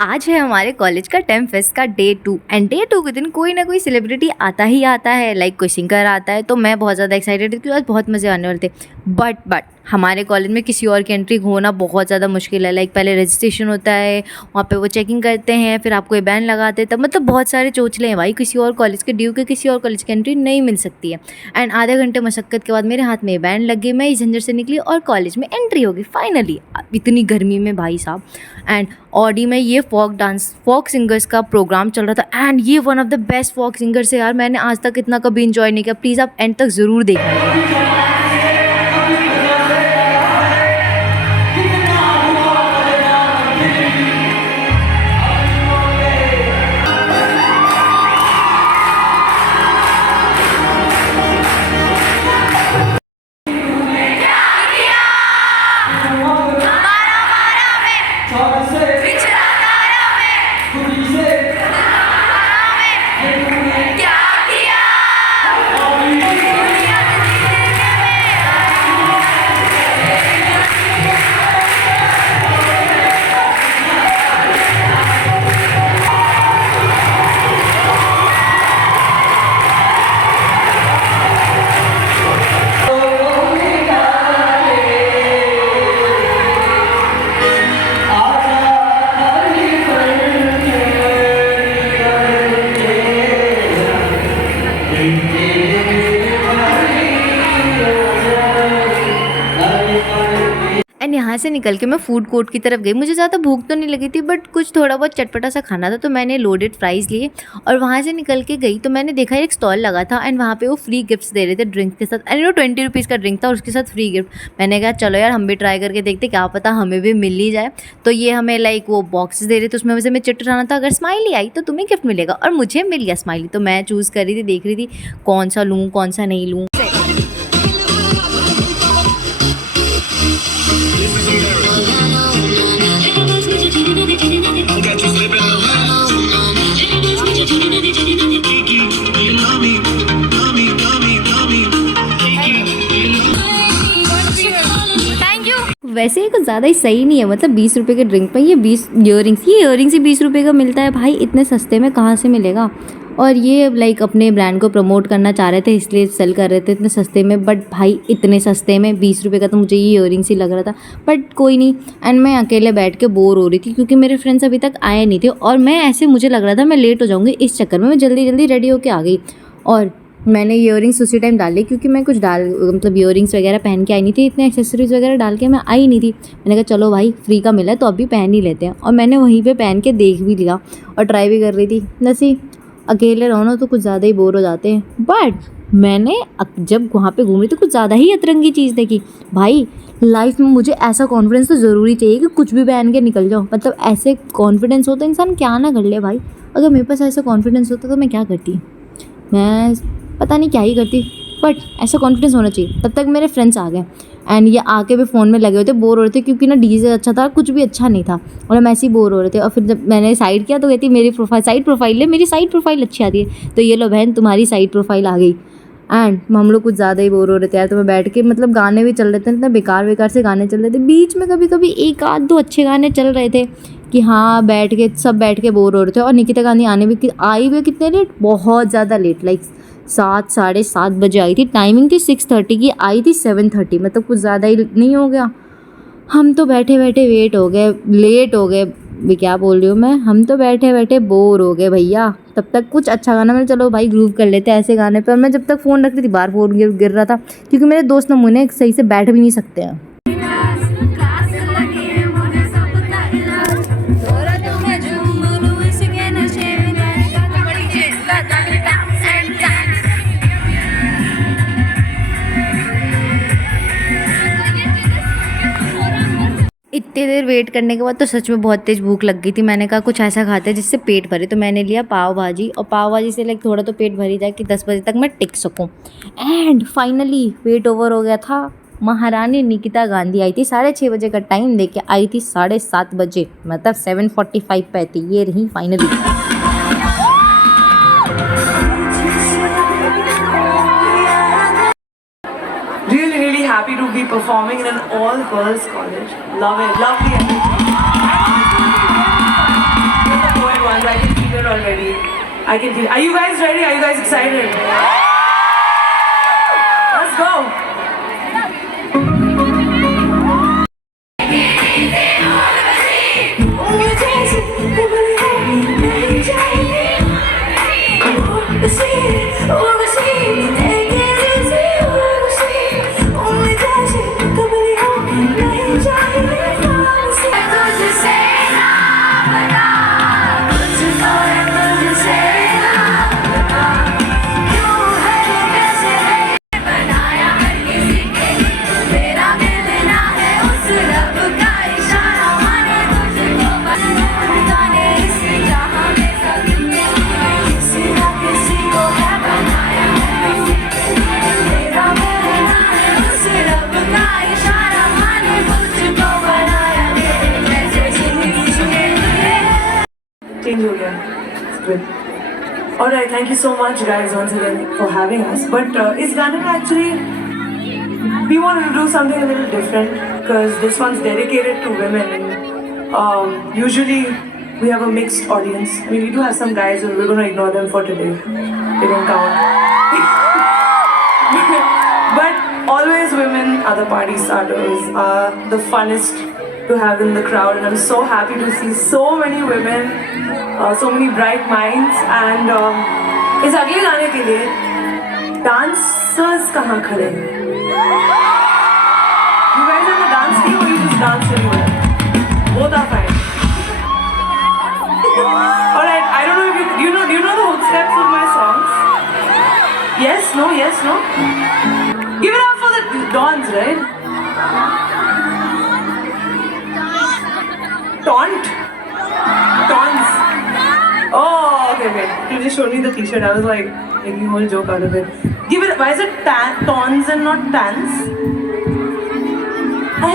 आज है हमारे कॉलेज का 10 फेस्ट का डे 2 एंड डे 2 के दिन कोई ना कोई सेलिब्रिटी आता ही आता है, लाइक कोई सिंगर आता है। तो मैं बहुत ज़्यादा एक्साइटेड थी क्योंकि आज बहुत मज़े आने वाले थे। बट हमारे कॉलेज में किसी और की एंट्री होना बहुत ज़्यादा मुश्किल है। लाइक पहले रजिस्ट्रेशन होता है, वहाँ पे वो चेकिंग करते हैं, फिर आपको ये बैन लगाते हैं, तब मतलब बहुत सारे चोचले हैं भाई। किसी और कॉलेज के ड्यू के किसी और कॉलेज की एंट्री नहीं मिल सकती है। एंड आधे घंटे मशक्क़त के बाद मेरे हाथ में ये बैन लग गई, मैं इस झंझट से निकली और कॉलेज में एंट्री होगी फाइनली, इतनी गर्मी में भाई साहब। एंड ऑडी में ये फोक सिंगर्स का प्रोग्राम चल रहा था एंड ये one of the best folk singers है यार। मैंने आज तक इतना कभी इंजॉय नहीं किया। प्लीज़ आप एंड तक ज़रूर देखना। एंड यहाँ से निकल के मैं फूड कोर्ट की तरफ गई। मुझे ज़्यादा भूख तो नहीं लगी थी बट कुछ थोड़ा बहुत चटपटा सा खाना था, तो मैंने लोडेड फ्राइज़ लिए और वहाँ से निकल के गई तो मैंने देखा एक स्टॉल लगा था एंड वहाँ पे वो फ्री गिफ्ट्स दे रहे थे ड्रिंक के साथ। एंड वो 20 रुपीज़ का ड्रिंक था और उसके साथ फ्री गिफ्ट। मैंने कहा चलो यार हम भी ट्राई करके देखते, क्या पता हमें भी मिल ही जाए। तो ये हमें लाइक वो बॉक्सेस दे रहे थे, उसमें वैसे मैं चिट रहा था, अगर स्माइली आई तो तुम्हें गिफ्ट मिलेगा, और मुझे मिल गया स्माइली। तो मैं चूज़ कर रही थी, देख रही थी कौन सा लूँ कौन सा नहीं लूँ। वैसे ये कुछ ज़्यादा ही सही नहीं है, मतलब 20 रुपये के ड्रिंक पे ये 20 ईयरिंग्स ही 20 रुपये का मिलता है भाई। इतने सस्ते में कहाँ से मिलेगा। और ये लाइक अपने ब्रांड को प्रमोट करना चाह रहे थे इसलिए सेल कर रहे थे इतने सस्ते में। बट भाई इतने सस्ते में 20 रुपये का तो मुझे ये ईयरिंग्स ही लग रहा था, बट कोई नहीं। एंड मैं अकेले बैठ के बोर हो रही थी क्योंकि मेरे फ्रेंड्स अभी तक आए नहीं थे और मैं ऐसे मुझे लग रहा था मैं लेट हो जाऊँगी। इस चक्कर में मैं जल्दी जल्दी रेडी होके आ गई और मैंने ईयरिंग्स उसी टाइम डाल ली क्योंकि मैं कुछ मतलब ईयरिंग्स वगैरह पहन के आई नहीं थी, इतने एक्सेसरीज़ वगैरह डाल के मैं आई नहीं थी। मैंने कहा चलो भाई फ्री का मिला है तो अभी पहन ही लेते हैं, और मैंने वहीं पे पहन के देख भी लिया और ट्राई भी कर रही थी। नसी अकेले रहो ना तो कुछ ज़्यादा ही बोर हो जाते हैं। बट मैंने जब वहाँ पे घूम रही तो कुछ ज़्यादा ही अतरंगी चीज़ देखी भाई। लाइफ में मुझे ऐसा कॉन्फिडेंस तो ज़रूरी चाहिए कि कुछ भी पहन के निकल जाओ। मतलब ऐसे कॉन्फिडेंस हो तो इंसान क्या ना कर ले भाई। अगर मेरे पास ऐसा कॉन्फिडेंस होता तो मैं क्या करती, मैं पता नहीं क्या ही करती। बट ऐसा कॉन्फिडेंस होना चाहिए। तब तक मेरे फ्रेंड्स आ गए एंड ये आके भी फ़ोन में लगे हुए थे, बोर हो रहे थे क्योंकि ना डीजे अच्छा था, कुछ भी अच्छा नहीं था और हम ऐसे ही बोर हो रहे थे। और फिर जब मैंने साइड किया तो कहती मेरी साइड प्रोफाइल है, मेरी साइड प्रोफाइल अच्छी आती है। तो ये लो बहन तुम्हारी साइड प्रोफाइल आ गई। एंड हम लोग कुछ ज़्यादा ही बोर हो रहे थे यार। तो मैं बैठ के मतलब गाने भी चल रहे थे, इतना बेकार से गाने चल रहे थे। बीच में कभी कभी एक आध दो अच्छे गाने चल रहे थे कि हाँ सब बैठ के बोर हो रहे थे। और निकिता गांधी आई भी कितने लेट, बहुत ज़्यादा लेट, लाइक 7-7:30 बजे आई थी। टाइमिंग थी 6:30 की, आई थी 7:30, मतलब कुछ ज़्यादा ही नहीं हो गया। हम तो बैठे बैठे लेट हो गए भी, क्या बोल रही हूँ मैं, हम तो बैठे बैठे बोर हो गए भैया। तब तक कुछ अच्छा गाना, मैंने चलो भाई ग्रूव कर लेते हैं ऐसे गाने पे। और मैं जब तक फ़ोन रखती थी बाहर फ़ोन गिर रहा था क्योंकि मेरे दोस्त नमूने सही से बैठ भी नहीं सकते हैं। इतनी देर वेट करने के बाद तो सच में बहुत तेज़ भूख लग गई थी। मैंने कहा कुछ ऐसा खाते हैं जिससे पेट भरे, तो मैंने लिया पाव भाजी। और पाव भाजी से लाइक थोड़ा तो पेट भर ही जाए कि 10 बजे तक मैं टिक सकूं। एंड फाइनली वेट ओवर हो गया था। महारानी निकिता गांधी आई थी 6:30 बजे का टाइम देके, आई थी 7:30 बजे, मतलब 7:45 पे थी। ये रही finally. Really happy to be performing in an all-girls college. Love it, lovely everything. I can feel. Are you guys ready? Are you guys excited? Let's go. Change हो गया. It's good. Alright, thank you so much guys once again for having us. But is गाने में actually we wanted to do something a little different because this one's dedicated to women. And, usually we have a mixed audience. I mean, we do have some guys, and we're gonna ignore them for today. They don't count. But always women are the party starters, are the funnest to have in the crowd, and I'm so happy to see so many women, so many bright minds. And इस अगले गाने के लिए dancers कहाँ खड़े हैं? You guys have a dance team or you just dance anywhere? Both are fine. Alright, I don't know if do you know the hook steps of my songs? Yes, no, yes, no? Give it up for the dons, right? Taunt? Taunts. Oh, okay. You just showed me the t-shirt. I was like making a whole joke out of it. Give it. Why is it tawns and not tans?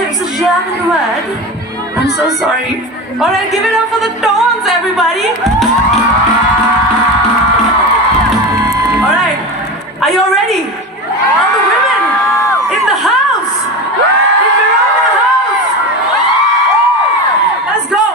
It's a German word. I'm so sorry. Alright, give it up for the tawns, everybody. Alright, are you all ready? All the women in the house. If you're in the house. Let's go.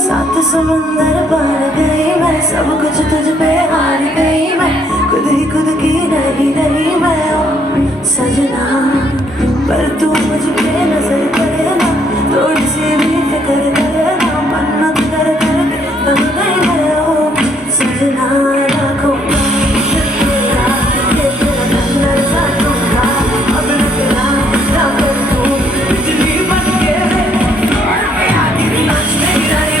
सात समुंदर पार गई मैं, सब कुछ तुझ पे हार गई मैं, खुद ही खुद की नहीं रही मैं ओ सजना, पर तू मुझ पे नजर करे ना, थोड़ी सी भी फिक्र करे ना, मन्नत कर कर थक गई मैं ओ सजना, लाखों का तेरा ये तेरा नजर साथूंगा, अब तेरा ना कर तू बिजली बन के नाच मेरी रानी